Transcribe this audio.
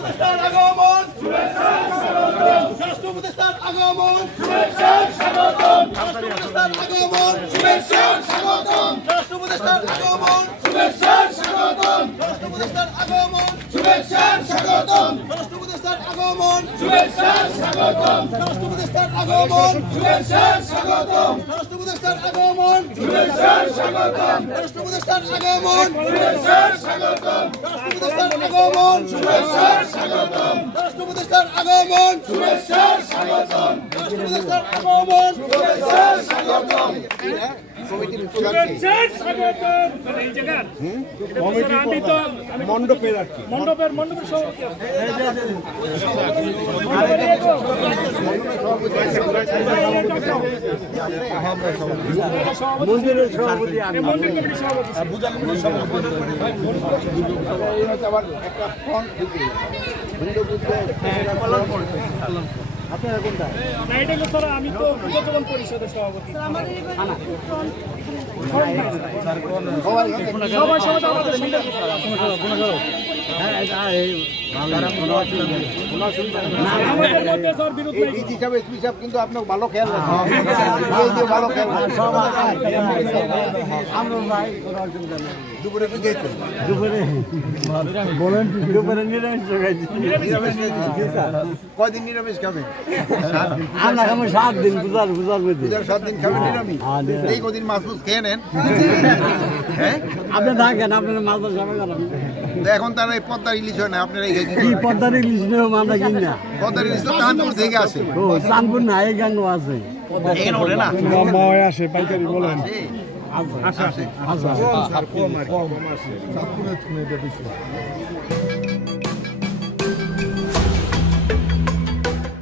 উপদেষ্টার আগমন স্বরাষ্ট্র উপদেষ্টার আগমন স্বরাষ্ট্র উপদেষ্টার আগমন স্বরাষ্ট্র উপদেষ্টার আগমন স্বরাষ্ট্র উপদেষ্টার আগমন স্বরাষ্ট্র উপদেষ্টার আগমন স্বরাষ্ট্র উপদেষ্টার আগমন স্বরাষ্ট্র উপদেষ্টার আগমন স্বরাষ্ট্র উপদেষ্টার আগমন স্বরাষ্ট্র উপদেষ্টার আগমন স্বরাষ্ট্র উপদেষ্টার আগমন স্বরাষ্ট্র উপদেষ্টার আগমন মণ্ডপের আর কি মণ্ডপের মন্দিরের সভাপতি আপনারা কোনটা? আমি তো উপজীবন পরিষদের সভাপতি। সবাই সবাই আমাদের সঙ্গে আমাদের মধ্যে স্যার বিরোধ নেই। কিন্তু আপনার ভালো খেয়াল ভালো খেয়াল দুপুরে কি খেয়েছো? বলেন দুপুরে নিরামিষ কয়দিন নিরামিষ খাবেন? আমরা খাবো 7 দিন পূজার 7 দিন খাবেন নিরামিষ। এই কদিন মাছ মুছ খেয়ে নেন। হ্যাঁ আপনি থাকেন আপনার মাছ খাবেন এখন তার এই পদ্মার ইলিশ হয় না আপনারা কি পদ্মার ইলিশ নেই আমরা কিনি না পদ্মার ইলিশ তো কানপুর থেকে আসে ও কানপুর না এই গাঙ্গ আছে এখানে ওঠে না মামা আসে পাইকারি বলেন আচ্ছা আচ্ছা আচ্ছা কম আর কম আসে সাতপুরে বেশি